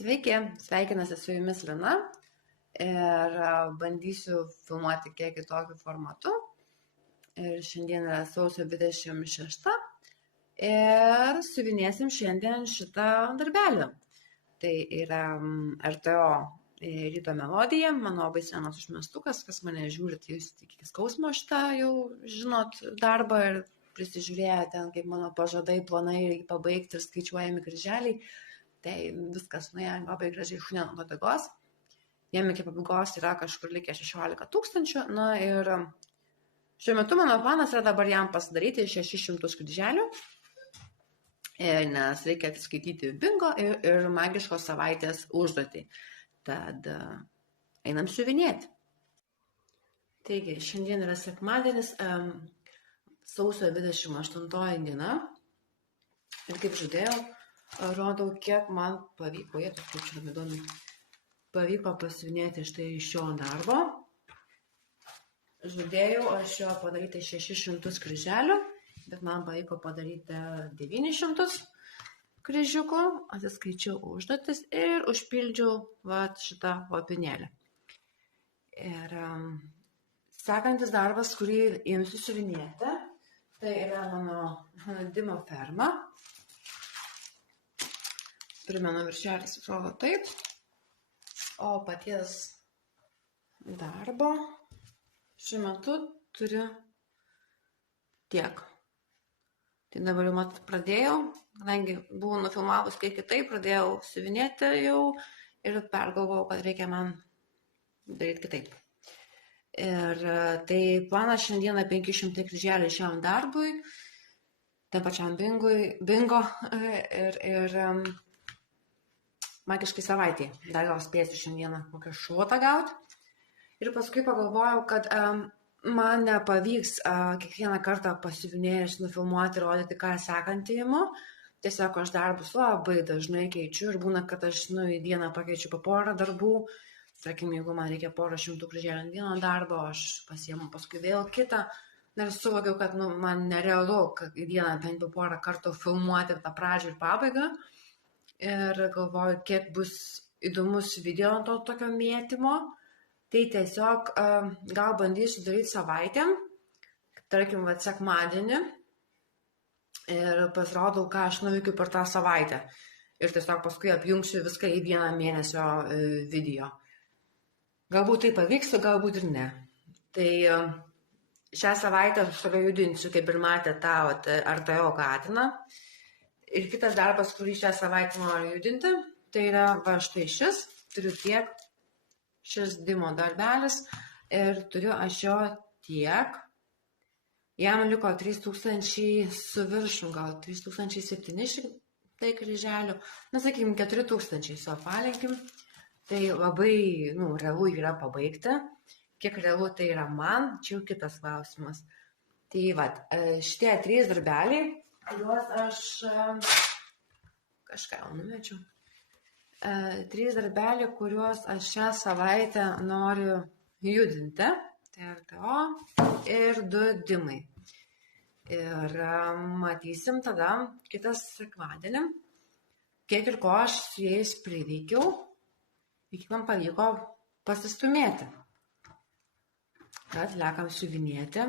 Sveiki, sveikinasi su jumis Lina ir bandysiu filmuoti kiek kitokiu formatu. Ir šiandien yra sausio 26 ir siuvinėsim šiandien šitą darbelį. Tai yra RTO ryto melodija, mano labai senas užmestukas, kas mane žiūri, tai jūs tik iki skausmo šitą jau žinot darbą ir prisižiūrėję ten, kaip mano pažadai, planai ir pabaigti ir skaičiuojami kryželiai. Tai viskas nuėjo labai gražiai šunė nuo uodegos. Jiem iki pabaigos yra kažkur likę 16 000. Na ir šiuo metu mano planas yra dabar jam pasidaryti 600 kryželių, nes reikia atsiskaityti bingo ir magiškos savaitės užduotį. Tad einam siuvinėti. Taigi, šiandien yra sekmadienis, sausio 28 diena. Ir kaip žadėjau, rodau, kiek man pavyko, pavyko pasiuvinėti štai iš šio darbo. Žadėjau aš jo padaryti 600 kryželių, bet man pavyko padaryti 900 kryžiukų, atsiskaičiau užduotis ir užpildžiau šitą lopinėlį. Ir sekantis darbas, kurį imsiu siuvinėti, tai yra mano Dimo ferma. Primenu, viršelis atrodo taip, o paties darbo šiuo metu turiu tiek. Tai dabar jau pradėjau, kadangi buvau nufilmavus kiek kitaip, pradėjau siuvinėti jau ir pergalvojau, kad reikia man daryti kitaip. Ir tai planas šiandieną 500 kryželių šiam darbui, tam pačiam bingo ir magiškai savaitėj. Dar gal spėsiu šiandieną kokią šluotą gauti. Ir paskui pagalvojau, kad man nepavyks kiekvieną kartą pasiuvinėjus nufilmuoti ir rodyti, ką sekantį imu. Tiesiog aš darbus labai dažnai keičiu ir būna, kad aš į dieną pakeičiu po porą darbų. Tarkim, jeigu man reikia porą šimtų kryželių ant vieno darbo, aš pasiimu paskui vėl kitą. Ir suvokiau, kad man nerealu, kad į dieną bent jau porą kartų filmuoti tą pradžią ir pabaigą. Ir galvoju, kiek bus įdomus video to tokio mėtymo. Tai tiesiog gal bandysiu daryti savaitėm, tarkim, sekmadienį ir pasirodau, ką aš nuveikiu per tą savaitę. Ir tiesiog paskui apjungsiu viską į vieną mėnesio video. Galbūt tai pavyks, galbūt ir ne. Tai šią savaitę aš tave judinsiu, kaip ir matė tą RTO katiną. Ir kitas darbas, kurį šią savaitę noriu judinti, tai yra štai šis, turiu tiek. Šis Dimo darbelis ir turiu aš jo tiek. Jam liko 3000 su viršum, gal 3700 kryželių. Na, sakykim, 4000 su apvalinkim. Tai labai, realu yra pabaigti. Kiek realu tai yra man, čia jau kitas klausimas. Tai šitie 3 darbeliai, kuriuos aš kažką jau numečiau. 3 darbeliai, kuriuos aš šią savaitę noriu judinti, tai RTO ir 2 Dimai. Ir matysim tada kitas sekmadienį, kiek ir ko aš su jais priveikiau, iki man pavyko pasistumėti. Tad lekam siuvinėti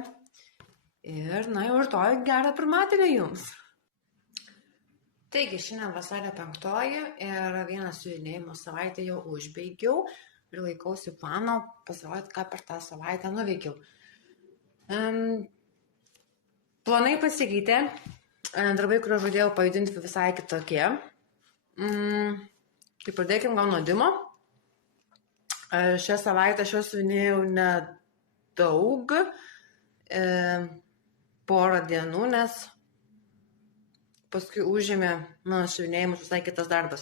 ir jau rytoj gerą pirmadienį jums. Taigi, šiandien vasario 5 ir vieną siuvinėjimo savaitę jau užbaigiau ir laikausi plano pasirodyti, ką per tą savaitę nuveikiau. Planai pasikeitė, darbai, kuriuos žadėjau pajudinti visai kitokie. Tai pradėkim gal nuo Dimo. Šią savaitę aš siuvinėjau nedaug, porą dienų, nes paskui užėmė mano siuvinėjimus visai kitas darbas.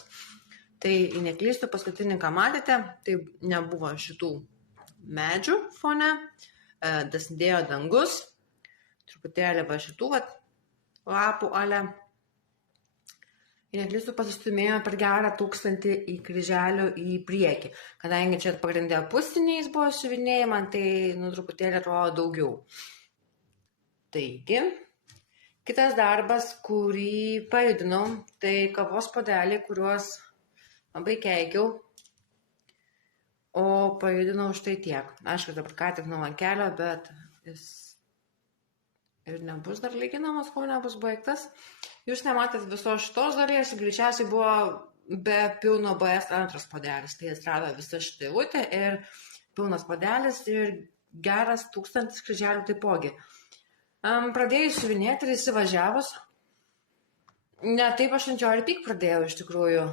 Tai neklystu, paskutinį, ką matėte, tai nebuvo šitų medžių fone, dasidėjo dangus, truputėlį šitų lapų ale. Neklystu, pasistumėjo per gerą 1000 kryželių į priekį. Kadangi čia pagrindė pusiniais buvo siuvinėjimą, tai truputėlį atrodo daugiau. Taigi, kitas darbas, kurį pajudinau, tai kavos puodeliai, kuriuos labai keikiau, o pajudinau štai tiek. Aišku, dabar ką tik nuo lankelio, bet jis ir nebus dar lyginamas, kol nebus baigtas. Jūs nematėt visos šitos dalies, greičiausiai buvo be pilno BS antras podelis. Tai atsirado visa šitą eilutę ir pilnas podelis ir geras 1000 kryželių taipogi. Pradėjus siuvinėti ir įsivažiavus, ne taip aš ant jo ir pyk pradėjau iš tikrųjų.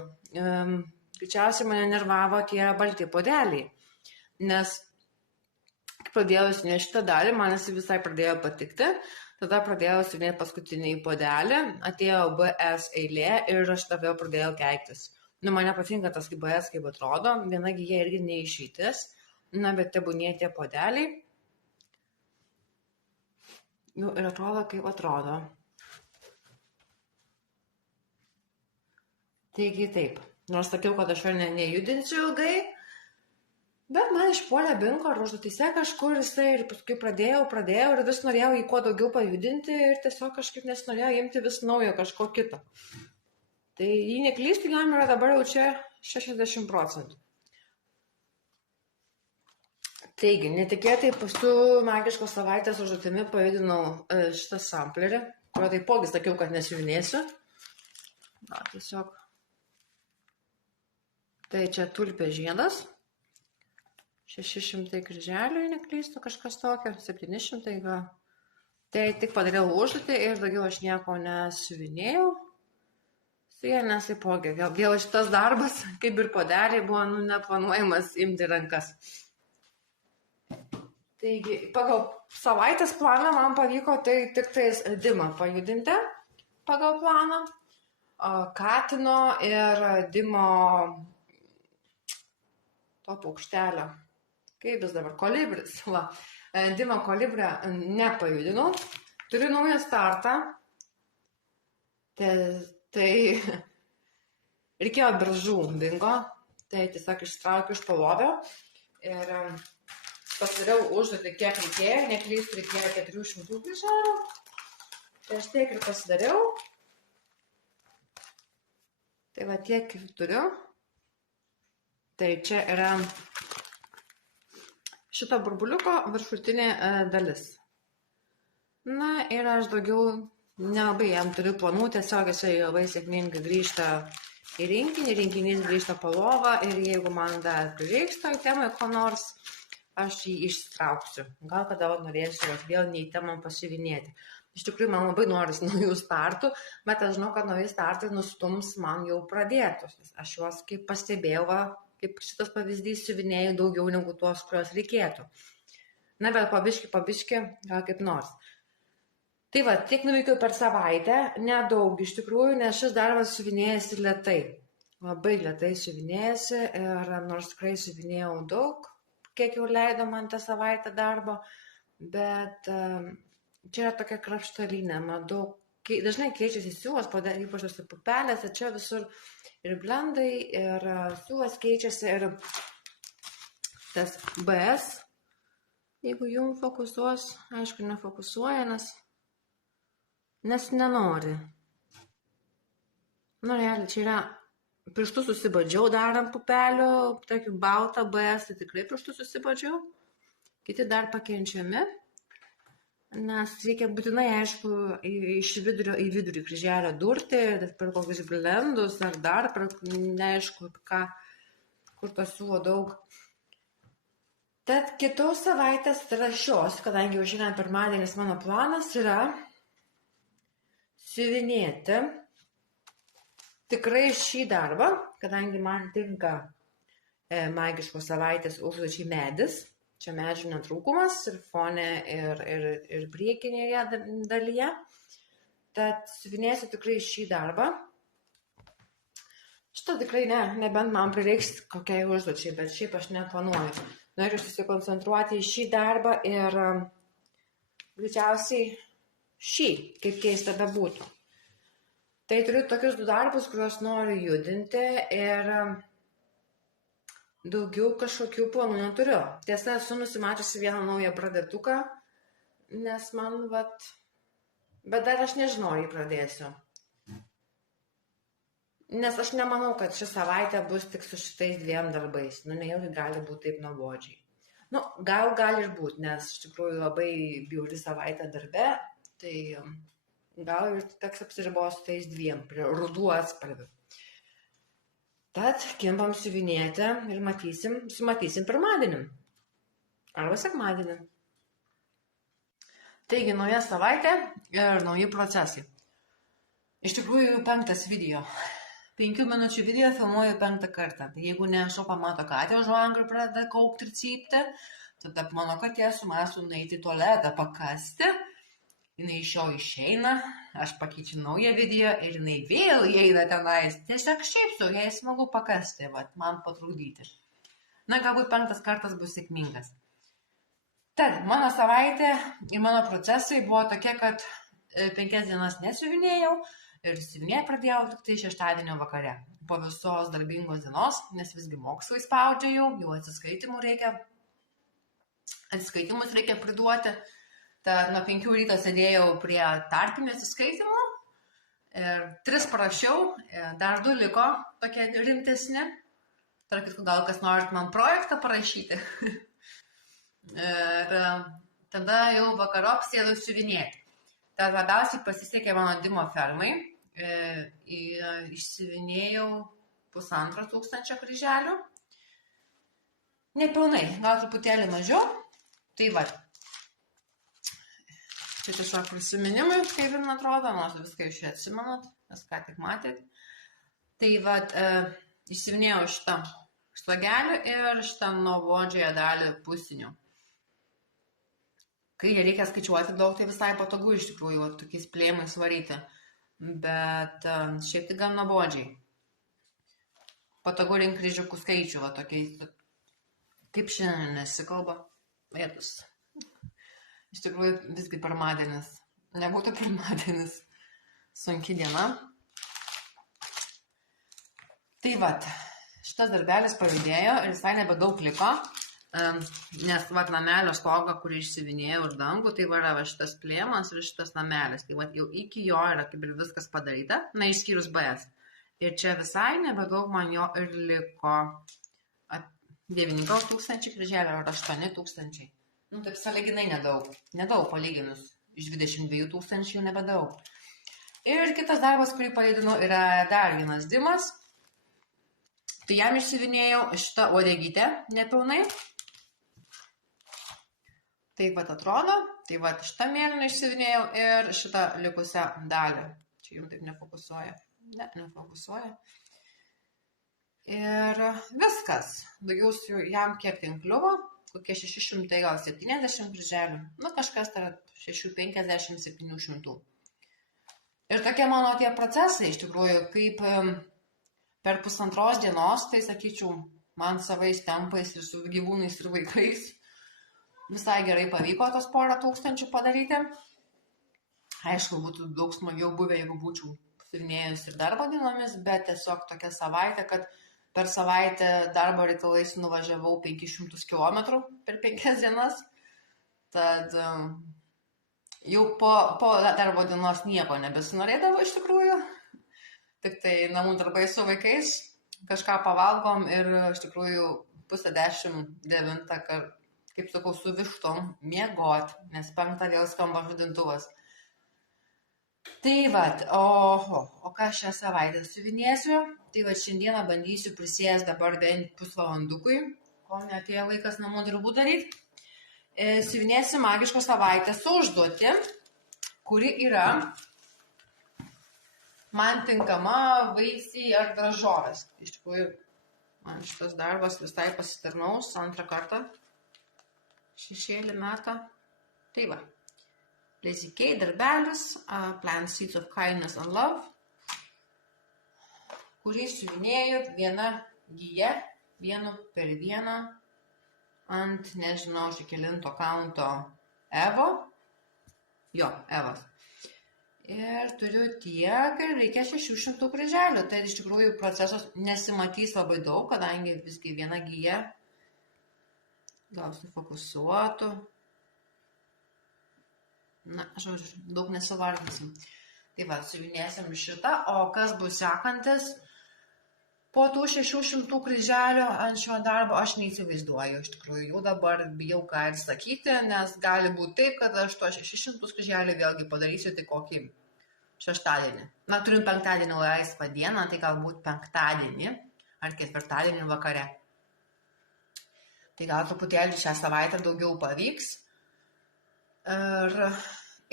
Greičiausiai mane nervavo tie balti podeliai, nes kai pradėjau siuvinėti šitą dalį, man jis visai pradėjo patikti. Tada pradėjau siuvinėti paskutinį podelį, atėjo BS eilė ir aš tada pradėjau keiktis. Man nepatinka tas BS kaip atrodo, vienagi jie irgi neišeitis, bet tebūnie tie podeliai. Ir atrodo kaip atrodo. Taigi taip, nors sakiau, kad aš jo nejudinsiu ilgai, bet man išpuolė bingo ar užduotyse kažkur jisai ir paskui pradėjau ir vis norėjau jį kuo daugiau pajudinti ir tiesiog kažkaip nesinorėjau imti vis naujo kažko kito. Tai jį neklysti jam yra dabar jau čia 60%. Taigi, netikėtai su magiškos savaitės užduotimi pajudinau šitą samplerį, kurio taipogi sakiau, kad nesiuvinėsiu. Tiesiog. Tai čia tulpė žiedas. 600 kryželių, neklystu, kažkas tokio, 700 gal. Tai tik padariau užduotį ir daugiau aš nieko nesiuvinėjau. Su jie nesaipogi. Vėl šitas darbas, kaip ir podeliai, buvo neplanuojamas imti rankas. Taigi, pagal savaitės planą man pavyko tai tik tais Dimą pajudinti pagal planą. Katino ir Dimo to paukštelio. Kaip jis dabar? Kolibris. Dimo kolibrę nepajudinau. Turiu naują startą. Tai reikėjo biržų bingo. Tai tiesiog ištraukiu iš palovio. Ir pasidariau užduotį, kiek reikėjo. Neklystu, reikėjo 400 kryželių. Tai aš tiek ir pasidariau. Tai va tiek ir turiu. Tai čia yra šito burbuliuko viršutinė dalis. Na ir aš daugiau nelabai jam turiu planų, tiesiog jisai labai sėkmingai grįžta į rinkinį, rinkinys grįžta po lovą ir jeigu man dar prireiks toj temai ko nors, aš jį išsitrauksiu. Gal kada norėsiu vėl nei temą pasivinėti. Iš tikrųjų, man labai norisi naujų startų, bet aš žinau, kad nauji startai nustums man jau pradėtus. Aš juos kaip pastebėjau, kaip šitas pavyzdys siuvinėjau daugiau negu tuos, kurios reikėtų. Na, bet pabiški, gal kaip nors. Tai va, tiek nuveikiau per savaitę, nedaug iš tikrųjų, nes šis darbas siuvinėjasi lėtai. Labai lėtai siuvinėjasi ir nors tikrai siuvinėjau daug, kiek jau leido man tą savaitę darbo, bet čia yra tokia krapštalinė, dažnai keičiasi siūlas, ypač tose pupelėse, čia visur ir blendai, ir siūlas keičiasi, ir tas BS, jeigu jum fokusuos, aišku, nefokusuoja, nes nenori. Realiai, čia yra pirštus susibadžiau darant pupelių, tokį baltą BS, tai tikrai pirštus susibadžiau, kiti dar pakenčiami. Nes reikia būtinai, aišku, iš vidurio į vidurį kryželio durti, per kokius blendus ar dar, per neaišku, kur to siūlo daug. Tad kitos savaitės, tai yra šios, kadangi jau šiandien pirmadienis mano planas yra siuvinėti tikrai šį darbą, kadangi man tinka magiškos savaitės užduočiai medis. Čia medžių netrūkumas ir fone ir priekinėje dalyje. Tad siuvinėsiu tikrai šį darbą. Šitą tikrai nebent man prireiks kokiai užduočiai, bet šiaip aš neplanuoju. Noriu susikoncentruoti į šį darbą ir greičiausiai šį, kaip keista bebūtų. Tai turiu tokius du darbus, kuriuos noriu judinti ir daugiau kažkokių planų neturiu. Tiesa, esu nusimačiusi vieną naują pradėtuką, nes man bet dar aš nežinau, jį pradėsiu. Nes aš nemanau, kad ši savaitė bus tik su šitais 2 darbais. Nejaugi gali būti taip nuobodžiai. Gal gali ir būti, nes iš tikrųjų labai bjauri savaitė darbe, tai gal ir teks apsiribos tais 2 prie rudų atspalvių. Tad kimbam siuvinėti ir sumatysim pirmadienį. Arba sekmadienį. Taigi, nauja savaitė ir nauji procesai. Iš tikrųjų, jau 5 video. 5 minučių video filmuoju 5 kartą. Tai jeigu ne šuo pamato katę už lango ir pradeda kaukti ir cypti, tada mano katė sumąsto nueiti į tualetą pakasti. Jinai iš jo išeina, aš pakeičiu naują video ir jinai vėl įeina tenais. Tiesiog šiaip su, jai smagu pakasti, man patrukdyti. Galbūt 5 kartas bus sėkmingas. Tad, mano savaitė ir mano procesai buvo tokie, kad 5 dienas nesiuvinėjau ir siuvinėti pradėjau tik tai šeštadienio vakare. Po visos darbingos dienos, nes visgi mokslai spaudžia jau atsiskaitimus reikia priduoti. Tad nuo 5 ryto sėdėjau prie tarpinių atsiskaitimų ir 3 parašiau, dar 2 liko tokie rimtesni. Tarkit, gal kas norit man projektą parašyti. Ir tada jau vakarop sėdau siuvinėti. Tad labiausiai pasisekė mano Dimo fermai. Išsiuvinėjau 1500 kryželių. Nepilnai, gal truputėlį mažiau. Tai čia tiesiog prisiminimai, kaip jums atrodo, nors viską iš čia atsimenat, nes ką tik matėt. Tai išsiuvinėjau šitą šlagelį ir šitą nuobodžiąją dalį pusinių. Kai reikia skaičiuoti daug, tai visai patogu iš tikrųjų tokiais plėmais varyti. Bet šiaip tai gan nuobodžiai. Patogu rinkti kryžiukų skaičių, tokiais, kaip šiandien nesikalba. Vėtus. Iš tikrųjų visgi pirmadienis. Nebūtų pirmadienis. Sunki diena. Tai šitas darbelis pavydėjo ir visai nebedaug liko. Nes namelio stogą, kurį išsiuvinėjau ir dangų, tai va šitas plėmas ir šitas namelis. Tai jau iki jo yra kaip ir viskas padaryta, išskyrus BS. Ir čia visai nebedaug man jo ir liko 9 tūkstančių kryželių ar 8 tūkstančiai. Taip sąlyginai nedaug. Nedaug palyginus. Iš 22 tūkstančių jau nebedaug. Ir kitas darbas, kurį palydinau, yra dar vienas Dimas. Tai jam išsiuvinėjau šitą uodegytę nepilnai. Taip atrodo, tai šitą mėlyną išsiuvinėjau ir šitą likusią dalį. Čia jums taip nefokusuoja. Nefokusuoja. Ir viskas. Daugiau jam kiek ten kliuvo, kokie 600, gal 70 kryželių. Kažkas tai 650-700. Ir tokie mano tie procesai, iš tikrųjų, kaip per 1,5 dienos, tai sakyčiau, man savais tempais ir su gyvūnais ir vaikais visai gerai pavyko tos 1,000 tūkstančių padaryti. Aišku, būtų daug smagiau buvę, jeigu būčiau siuvinėjus ir darbo dienomis, bet tiesiog tokia savaitė, kad per savaitę darbo reikalais nuvažiavau 500 km per 5 dienas. Tad jau po darbo dienos nieko nebesinorėdavo iš tikrųjų. Tik tai namų darbai su vaikais, kažką pavalgom ir iš tikrųjų 8:30, kaip sakau, su vištom miegot, nes 5 vėl skamba žadintuvas. Tai o ką šią savaitę siuvinėsiu, tai šiandieną bandysiu prisės dabar bent pusvalandukui, kol neatėjo laikas namų darbų daryti. Siuvinėsiu magiškos savaitės užduotį, kuri yra man tinkama vaisiai ar daržovės. Iš tikrųjų, man šitas darbas visai pasitarnaus 2 kartą. Šešėlį metą. Tai Lazy K darbelis, Plant Seeds of Kindness and Love, kurį siuvinėjau viena gija, 1 per 1 ant, nežinau, kelinto kaunto Evo. Evas. Ir turiu tiek ir reikia 600 kryželių. Tai iš tikrųjų procesas nesimatys labai daug, kadangi visgi viena gija gal sufokusuotų. Žodžiu, daug nesivarginsim. Tai siuvinėsim šitą, o kas bus sekantis, po tų 600 kryželių ant šio darbo aš neįsivaizduoju, iš tikrųjų, jau dabar bijau ką ir sakyti, nes gali būti taip, kad aš to 600 kryželių vėlgi padarysiu tik kokį šeštadienį. Na, turim penktadienį laisvą dieną, tai galbūt penktadienį ar ketvirtadienį vakare. Tai gal truputėlį šią savaitę daugiau pavyks.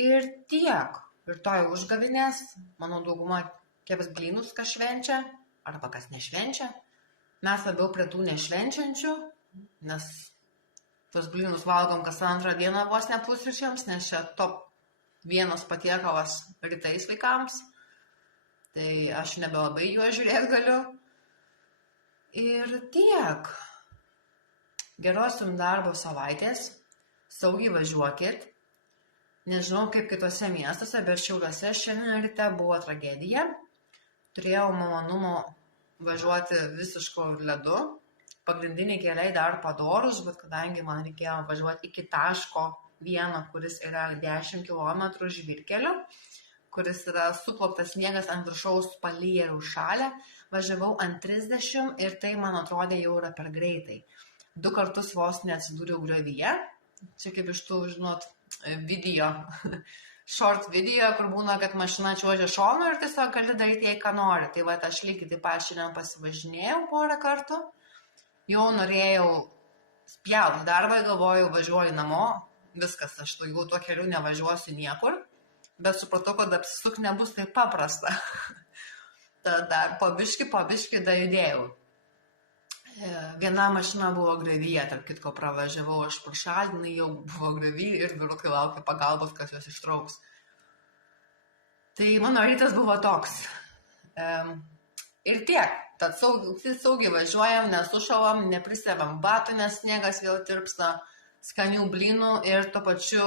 Ir tiek. Rytoj užgavinės, manau, dauguma keps blynus, kas švenčia, arba kas nešvenčia. Mes labiau prie tų nešvenčiančių, nes tos blynus valgom kas antrą dieną vos ne pusryčiams, nes čia top vienas patiekalas rytais vaikams. Tai aš nebelabai juos žiūrėti galiu. Ir tiek. Geros jums darbo savaitės, saugiai važiuokit. Nežinau, kaip kitose miestuose, bet Šiauliuose šiandien ryte buvo tragedija. Turėjau malonumo važiuoti visišku ledu. Pagrindiniai keliai dar padorus, bet kadangi man reikėjo važiuoti iki taško vieno, kuris yra 10 km žvyrkeliu, kuris yra suplaktas sniegas ant viršaus palyja ir užšalę, važiavau ant 30 ir tai, man atrodė, jau yra per greitai. 2 kartus vos neatsidūriau griovyje. Čia kaip iš tų, žinot, short video, kur būna, kad mašina čiuožia šonu ir tiesiog gali daryti jai, ką nori. Tai va, aš lygiai taip pat šiandien pasivažinėjau porą kartų, jau norėjau spjauti darbą, galvojau, važiuoju namo, viskas, aš daugiau tuo keliu nevažiuosiu niekur, bet supratau, kad apsisuk nebus taip paprasta. Tada po biškį dajudėjau. Viena mašina buvo griovyje, tarp kitko pravažiavau aš pro šalį, jinai jau buvo griovyje ir vyrukai laukia pagalbos, kas juos ištrauks. Tai mano rytas buvo toks. Ir tiek. Tad saugiai važiuojam, nesušalam, neprisėvam batų, nes sniegas vėl tirpsta, skanių blynų ir tuo pačiu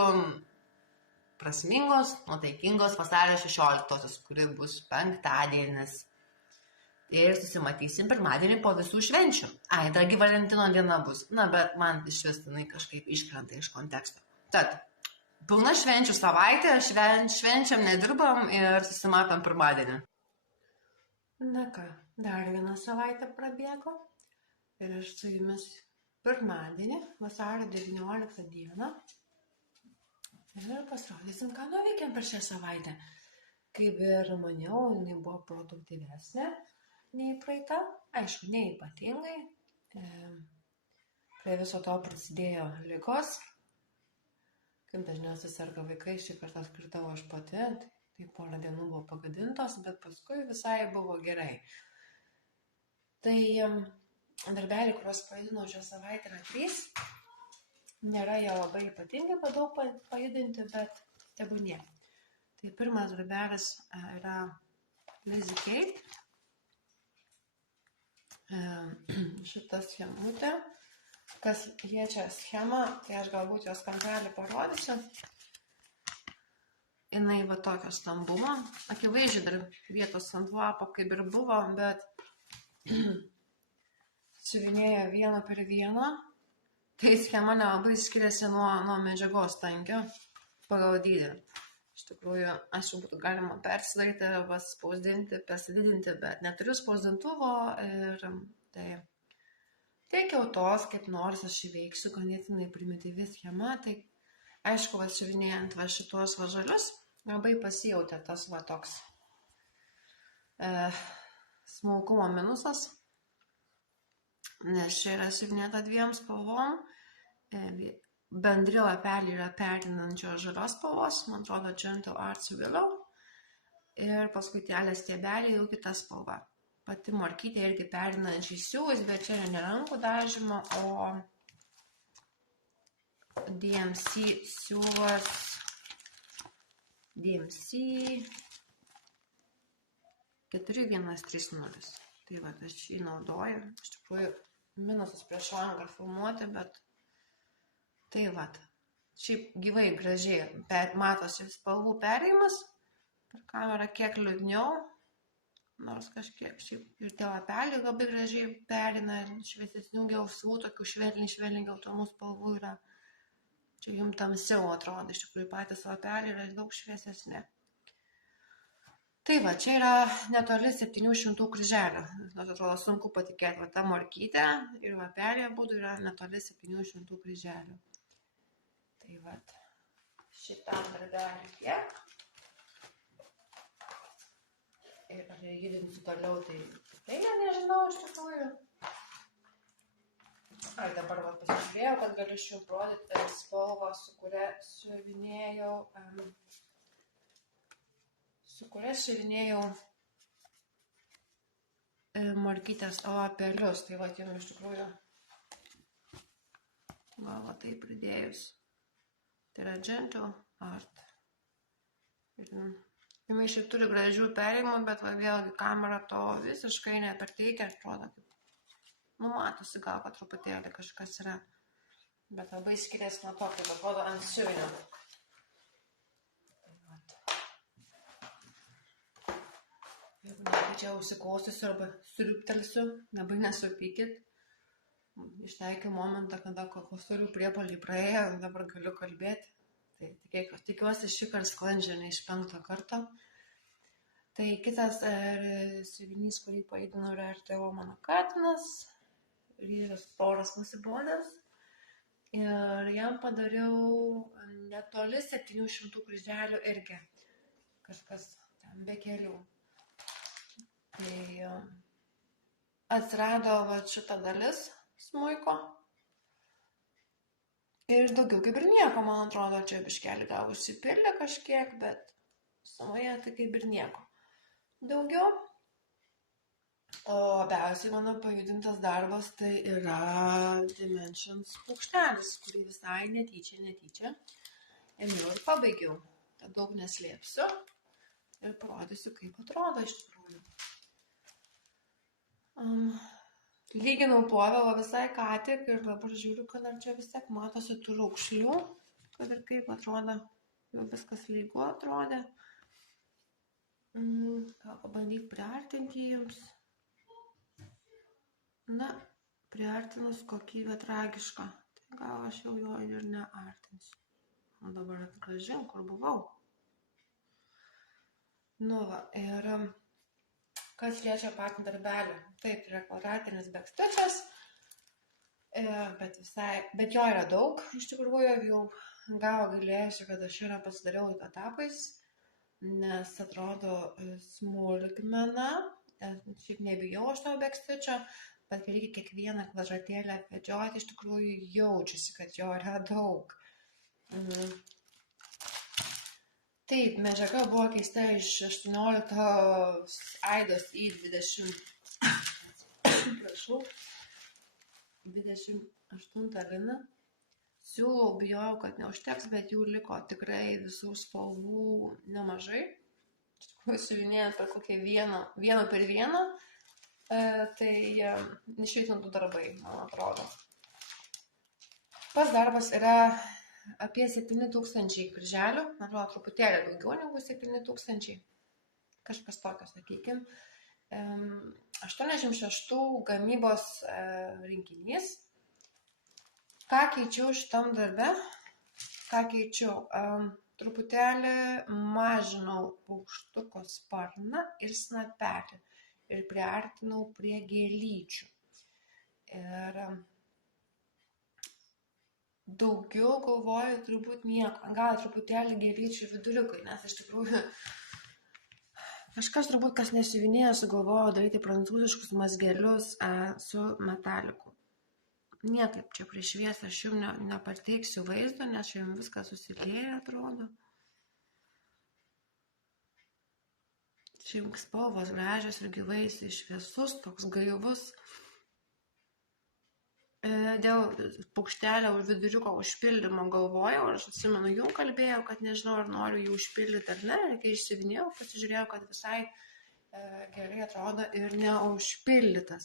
prasmingos, nuotaikingos vasario 16-osios, kuri bus penktadienis. Ir susimatysim pirmadienį po visų švenčių. Ai, dargi Valentino diena bus. Na, bet man iš vis jinai kažkaip iškrenta iš konteksto. Tad, pilna švenčių savaitė, švenčiam, nedirbam ir susimatom pirmadienį. Na ką, dar vieną savaitę prabėgo. Ir aš su jumis pirmadienį, vasario 19 dieną. Ir pasirodysim, ką nuveikėm per šią savaitę. Kaip ir maniau, jinai buvo produktyvesnė nei praeita, aišku, neypatingai. Prie viso to prasidėjo ligos. Kaip dažniausiai serga vaikai, šį kartą skirtau aš pati, tai porą dienų buvo pagadintos, bet paskui visai buvo gerai. Tai darbeliai, kuriuos pajudinau šią savaitę, yra 3. Nėra jie labai ypatingai, bet daug pajudinti, bet tebūnie. Tai pirmas darbelis yra Lizzy Kate. Šitą schemutę. Kas liečia schemą, tai aš galbūt jos kampelį parodysiu. Jinai va tokio stambumo. Akivaizdžiai dar vietos ant lapo kaip ir buvo, bet siuvinėja 1:1. Tai schema nelabai skiriasi nuo medžiagos tankio pagal dydį. Iš tikrųjų, aš jau būtų galima persidaryti, spausdinti, pasididinti, bet neturiu spausdintuvo ir tai teikiau tos, kaip nors aš įveiksiu, ganėtinai primityvi schema. Tai aišku, siuvinėjant šituos žalius, labai pasijautė tas toks smulkumo minusas, nes čia yra siuvinėta 2 spalvom. Bendri lapeliai yra perinančios žalios spalvos, man atrodo, Gentle Arts Willow. Ir paskutelės stiebeliai jau kita spalva. Pati morkytė irgi perinančiai siūs, bet čia ne rankų dažymo, o DMC siūlas. DMC 4130. Tai va, aš jį naudoju. Iš tikrųjų, minusas prieš langą filmuoti, bet tai va, šiaip gyvai gražiai, bet matosi spalvų perėjimas, per kamerą kiek liūdniau, nors kažkiek šiaip ir tie lapeliai labai gražiai perina, šviesesnių gelsvų, tokių švelniai geltonų spalvų yra. Čia jums tamsiau atrodo, iš tikrųjų patys lapeliai yra daug šviesesni. Tai va, čia yra netoli 700 kryželių. Nors atrodo sunku patikėti, va ta morkytė ir lapelė būdų yra netoli 700 kryželių. Tai va, šitam darbelį tiek. Ir ar judinsiu toliau, tai nežinau iš tikrųjų. Ar dabar va pasižiūrėjau, kad galiu šių rodyti spalvą, su kuria siuvinėjau morkytės lapelius. Tai va, jums iš tikrųjų va tai pridėjus. Tai yra Gentle Art. Jums šiaip turi gražių perėjimų, bet va vėlgi kamera to visiškai neperteikia, atrodo kaip. Matosi gal, kad truputėlį kažkas yra. Bet labai skiriasi nuo to, kaip atrodo ant siuvinio. Jeigu netyčia užsikosiusiu arba sriubtelsiu, labai nesupykit. Išteikiu momentą, kada kokosurių priepuoliai praėjo, dabar galiu kalbėti. Tai tikiuosi šįkart sklandžiai, ne iš 5 karto. Tai kitas siuvinys, kurį paėdinau, yra RTO mano katinas. Ryžas poras nusibodęs. Ir jam padariau netoli 700 kryželių irgi. Kažkas ten be kelių. Tai atsirado va šita dalis smuiko. Ir daugiau kaip ir nieko, man atrodo, čia biškelį gal užsipildė kažkiek, bet sumoje tai kaip ir nieko. Daugiau. O labiausiai mano pajudintas darbas tai yra Dimensions paukštelis, kurį visai netyčia ėmiau ir pabaigiau. Tad daug neslėpsiu ir parodysiu, kaip atrodo iš tikrųjų. Lyginau plovelą visai ką tik ir dabar žiūriu, kad dar čia vis tiek matosi tų raukšlių, kad ir kaip atrodo, jau viskas lygu atrodė. Gal pabandyti priartinti jums. Na, priartinus kokybė tragiška, tai gal aš jau jo ir neartinsiu. O dabar atgražin, kur buvau. Nu va, ir kas liečia patį darbelį. Taip, tai yra kvadratinis backstitchas, bet jo yra daug. Iš tikrųjų, jau gavo gailėjusi, kad aš yra pasidariau etapais, nes atrodo smulkmena, šiaip nebijau aš to backstitcho, bet kai reikia kiekvieną kvadratėlę apvedžioti, iš tikrųjų jaučiasi, kad jo yra daug. Taip, medžiaga buvo keista iš 18 aidos į 28 liną. Siūlau, bijojau, kad neužteks, bet jų liko tikrai visų spalvų nemažai. Iš tikrųjų, siuvinėjant per kokią vieną per vieną. Tai neišveitintų darbai, man atrodo. Pas darbas yra apie 7000 kryželių, man atrodo truputėlį daugiau negu 7000, kažkas tokio, sakykim. 86 gamybos rinkinys. Ką keičiau šitam darbe? Truputėlį mažinau paukštuko sparną ir snapelį. Ir priartinau prie gėlyčių. Ir daugiau galvoju turbūt nieko. Gal truputėlį gėlyčių viduriukai, nes iš tikrųjų kažkas turbūt, kas nesiuvinėjo, sugalvojo daryti prancūziškus mazgelius su metaliku. Niekaip čia prieš šviesą aš jums nepateiksiu vaizdo, nes čia jums viskas susilieja, atrodo. Šiaip spalvos gražios ir gyvaisiai šviesus, toks gaivus. Dėl paukštelio viduriuko užpildymo galvojau, aš atsimenu, jau kalbėjau, kad nežinau, ar noriu jį užpildyti ar ne. Ir kai išsivinėjau, pasižiūrėjau, kad visai gerai atrodo ir neužpildytas.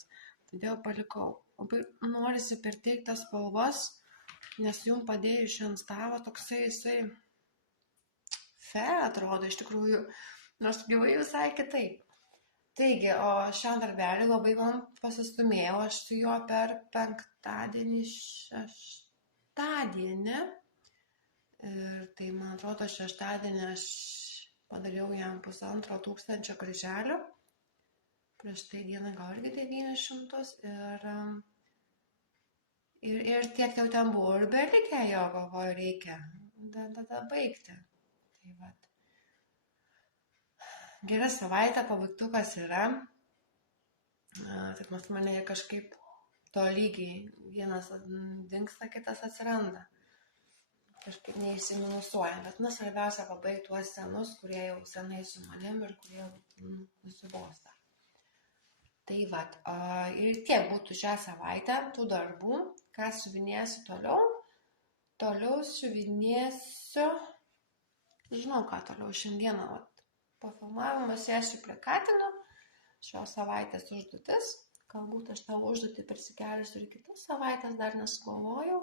Todėl palikau. Labai norisi perteikti tas spalvas, nes jums padėjus ant stalo toksai jisai atrodo iš tikrųjų. Nors gyvai visai kitaip. Taigi, o šią darbelį labai man pasistumėjau, aš su juo per 5-dienį, 6-dienį. Ir tai, man atrodo, 6-dienį aš padariau jam 1500 kryželių, prieš tai dieną gal irgi 900 ir tiek jau ten buvo ir belikę jo, galvoju, reikia tada baigti. Tai vat. Gera savaitė, pabaigtukas yra, tik pas mane kažkaip to lygiai vienas dingsta, kitas atsiranda. Kažkaip neįsiminusuoja, bet svarbiausia pabaigti tuos senus, kurie jau senai su manim ir kurie nusibosta. Tai vat, ir tiek būtų šią savaitę tų darbų, ką siuvinėsiu toliau. Toliau siuvinėsiu, žinau ką toliau šiandieną, po filmavimo sėsiu prie katinų, šios savaitės užduotis, galbūt aš tavo užduotį persikelsiu ir kitas savaitės, dar nesugalvojau.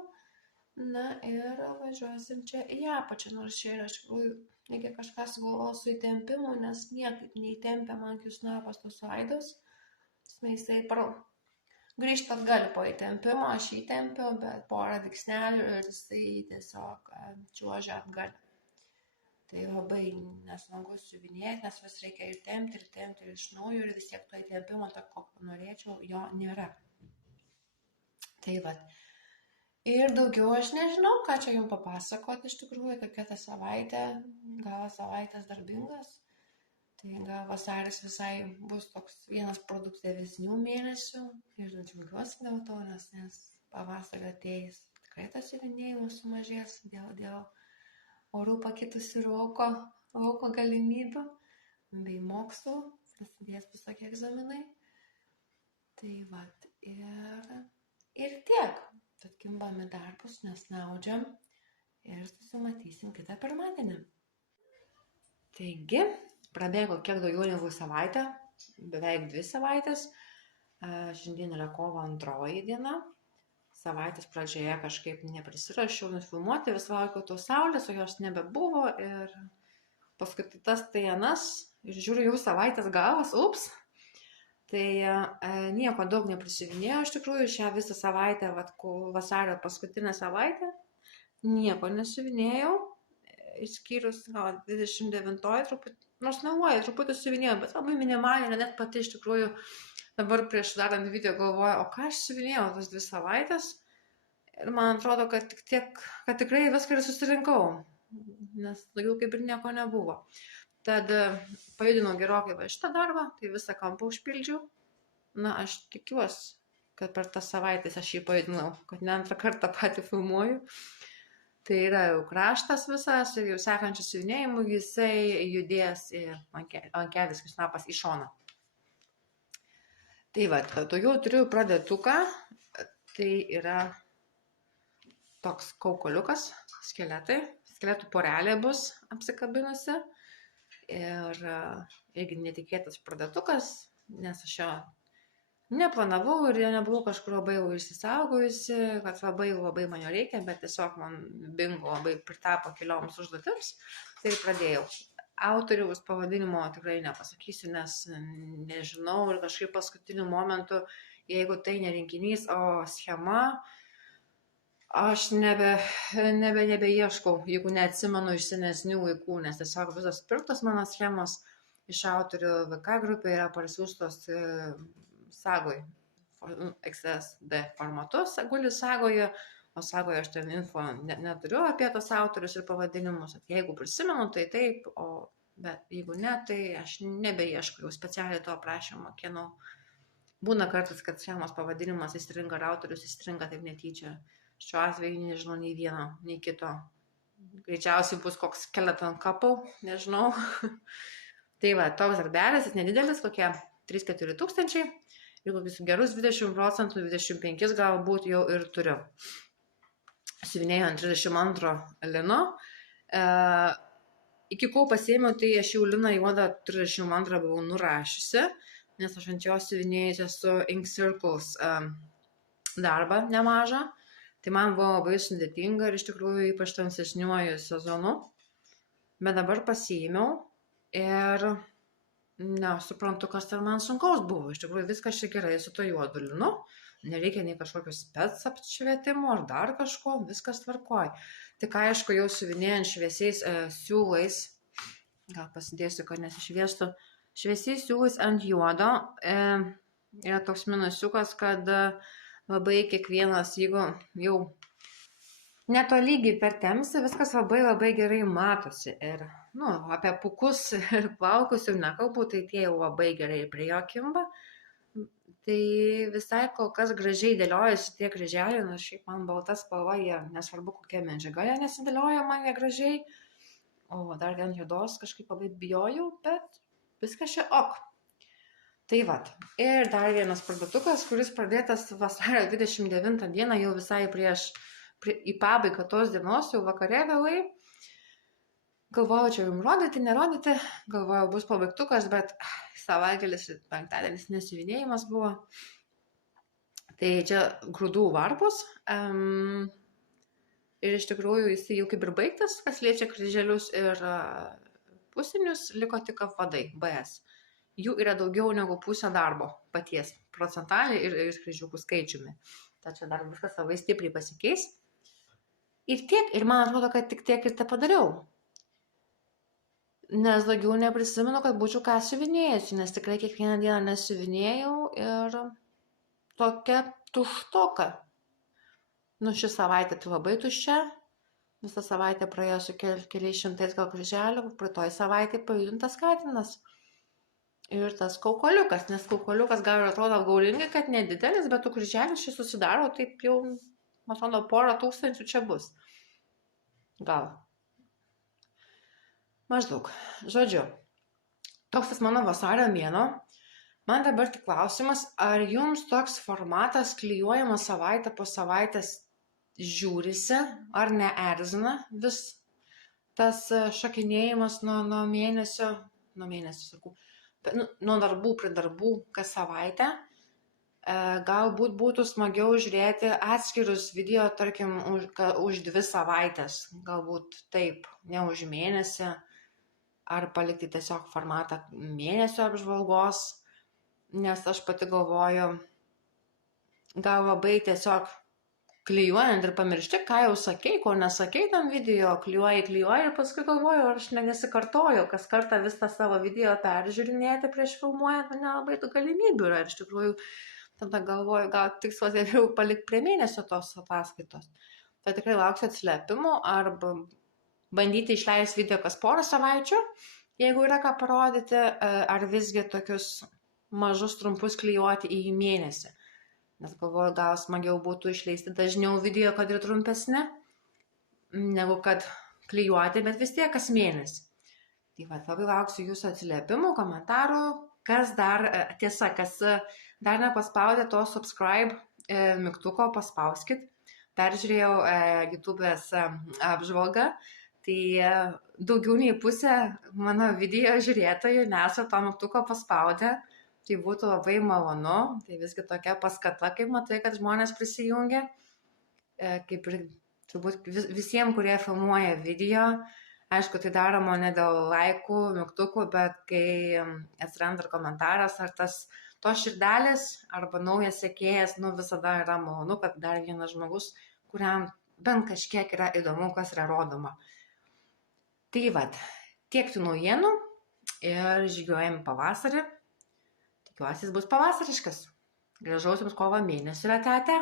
Na ir važiuosim čia į apačią, nors čia yra iš tikrųjų, reikia kažką sugalvoti su įtempimu, nes niekaip neįtempia man kisnapas tos aidos. Jisai grįžti atgal po įtempimo, aš įtempiau, bet porą dygsnelių ir jisai tiesiog čiuožia atgal. Tai labai nesmagu siuvinėti, nes vis reikia ir tempti ir iš naujo ir vis tiek to įtempimo, kokio norėčiau, jo nėra. Tai vat. Ir daugiau aš nežinau, ką čia jums papasakoti iš tikrųjų, kokia ta savaitė, gal savaitės darbingas. Tai gal vasaris visai bus toks vienas produktyvesnių mėnesių ir džiaugiuosi dėl to, nes pavasario atėjus tikrai tas siuvinėjimas sumažės dėl orų pakitusių lauko galimybių bei mokslų, prasidės visokie egzaminai. Tai vat, ir tiek. Tad kimbame darbus, nesnaudžiam ir susimatysim kitą pirmadienį. Taigi, prabėgo kiek daugiau negu savaitę, beveik 2 savaitės. Šiandien yra kovo 2 diena. Savaitės pradžioje kažkaip neprisirašiau nufilmuoti, vis laukiau tos saulės, o jos nebebuvo ir paskui tas tai anas ir žiūriu jau savaitės galas, ups. Tai nieko daug neprisivinėjau iš tikrųjų, šią visą savaitę, vasario paskutinę savaitę, nieko nesivinėjau, išskyrus gal 29 truputį, nors meluoju, truputį sivinėjau, bet labai minimaliai, net pati iš tikrųjų. Dabar prieš darant video galvoju, o ką aš siuvinėjau tas 2 savaitės ir man atrodo, kad tikrai viską ir susirinkau, nes daugiau kaip ir nieko nebuvo. Tad pajudinau gerokai šitą darbą, tai visą kampą užpildžiau. Na, aš tikiuosi, kad per tas savaitės aš jį pajudinau, kad ne antrą kartą patį filmuoju. Tai yra jau kraštas visas ir jau sekančias siuvinėjimų jisai judės ant kelias snapas į šoną. Tai va, daugiau turiu pradėtuką, tai yra toks kaukoliukas, skeletų porelė bus apsikabinusi ir irgi netikėtas pradėtukas, nes aš jo neplanavau ir jo nebuvau kažkur labai jau išsisaugojusi, kad labai man jo reikia, bet tiesiog man bingo labai pritapo kelioms užduotims, tai pradėjau. Autoriaus pavadinimo tikrai nepasakysiu, nes nežinau ir kažkaip paskutiniu momentu, jeigu tai ne rinkinys, o schema, aš nebeieškau, jeigu neatsimenu iš senesnių laikų, nes tiesiog visos pirktos mano schemos iš autorių VK grupė yra parsiųstos Sagoj, XSD formatus, guli Sagoje, o Sagoje aš ten info neturiu apie tos autorius ir pavadinimus. Jeigu prisimenu, tai taip, bet jeigu ne, tai aš nebeieškau, jau specialiai to aprašymo kinau. Būna kartais, kad schemos pavadinimas įstringa ir autorius įstringa taip netyčia. Šiuo atveju nežinau nei vieno, nei kito. Greičiausiai bus koks skeleton couple, nežinau. Tai va, toks darbelis, jis nedidelis, kokie 3-4 tūkstančiai. Ir kokius gerus 20%, 25 galbūt jau ir turiu. Siuvinėjau ant 32 lino. Iki kol pasiėmiau, tai aš jau liną juodą 32 buvau nurašiusi, nes aš ant jo siuvinėjusi su Ink Circles darbą nemažą. Tai man buvo labai sudėtinga ir iš tikrųjų ypač tamsesniuoju sezonu. Bet dabar pasiėmiau ir nesuprantu, kas ten man sunkaus buvo. Iš tikrųjų viskas čia gerai su to juodu linu. Nereikia nei kažkokio spec apšvietimo ar dar kažko, viskas tvarkoj. Tik aišku, jau siuvinėjant šviesiais siūlais gal pasidėsiu, kad nesišviestų. Šviesiais siūlais ant juodo yra toks minusiukas, kad labai kiekvienas, jeigu jau netolygiai pertemsi, viskas labai gerai matosi. Ir, apie pūkus ir plaukus jau nekalbu, tai tie jau labai gerai prie jo kimba. Tai visai kol kas gražiai dėliojasi tie kryželiai, nors šiaip man balta spalva, jie nesvarbu kokia medžiaga, jie nesidėlioja man jie gražiai. O dar ant juodos kažkaip labai bijojau, bet viskas čia ok. Tai vat. Ir dar vienas parduotukas, kuris pradėtas vasario 29 dieną, jau visai į pabaigą tos dienos, jau vakarė vėlai. Galvojau, čia jums rodyti, nerodyti, galvojau, bus pabaigtukas, bet savaitgalis ir penktadienis nesiuvinėjimas buvo. Tai čia grūdų varpos. Ir iš tikrųjų jis jau kaip ir baigtas, kas liečia kryželius ir pusinius, liko tik apvadai, BS. Jų yra daugiau negu pusė darbo paties procentaliai ir kryžiukų skaičiumi. Tačiau dar viskas labai stipriai pasikeis. Ir tiek, ir man atrodo, kad tik tiek ir te padariau. Nes daugiau neprisimenu, kad būčiau ką siuvinėjusi, nes tikrai kiekvieną dieną nesiuvinėjau ir tokia tuštoka. Ši savaitė tai labai tuščia. Visą savaitę praėjo su keliais šimtais gal kryželių, praeitoj savaitė pajudintas katinas. Ir tas kaukoliukas, nes kaukoliukas gal ir atrodo gauringai, kad nedidelis, bet tų kryželių šis susidaro, taip jau, man atrodo, 100 000 čia bus. Gal. Maždaug. Žodžiu, toks tas mano vasario mėnuo. Man dabar tik klausimas, ar jums toks formatas klijuojamas savaitę po savaitės žiūrisi, ar neerzina vis tas šokinėjimas nuo mėnesio, sakau, nuo darbų prie darbų kas savaitę. Galbūt būtų smagiau žiūrėti atskirus video, tarkim, už 2 savaitės, galbūt taip, ne už mėnesį, ar palikti tiesiog formatą mėnesio apžvalgos, nes aš pati galvoju, gal labai tiesiog klijuojant ir pamiršti, ką jau sakei, ko nesakei tam video, klijuoji ir paskui galvoju, ar aš nesikartoju, kas kartą vis tą savo video peržiūrinėti prieš filmuojant, nelabai tų galimybių yra. Ir iš tikrųjų, tada galvoju, gal tikslas jau palikti prie mėnesio tos ataskaitos. Tai tikrai lauksiu atsiliepimų arba bandyti išleisti video kas 1 savaičių, jeigu yra ką parodyti, ar visgi tokius mažus trumpus klijuoti į mėnesį. Nes galvoju, gal smagiau būtų išleisti dažniau video, kad ir trumpesni, negu kad klijuoti, bet vis tiek kas mėnesį. Tai labai lauksiu jūsų atsiliepimų, komentarų, kas dar nepaspaudė to subscribe mygtuko, paspauskit. Peržiūrėjau YouTube'ės apžvalgą, tai daugiau nei pusė mano video žiūrėtojų nesą to mygtuko paspaudę. Tai būtų labai malonu, tai visgi tokia paskata, kaip matai, kad žmonės prisijungia, kaip ir turbūt visiems, kurie filmuoja video. Aišku, tai daroma ne dėl laikų, mygtukų, bet kai atsiranda komentaras ar tos širdelės arba naujas sekėjas, visada yra malonu, kad dar vienas žmogus, kuriam bent kažkiek yra įdomu, kas yra rodoma. Tai tiek tų naujienų ir žygiuojam pavasarį. Tikiuosi, jis bus pavasariškas. Gražaus jums kovo mėnesio, ate.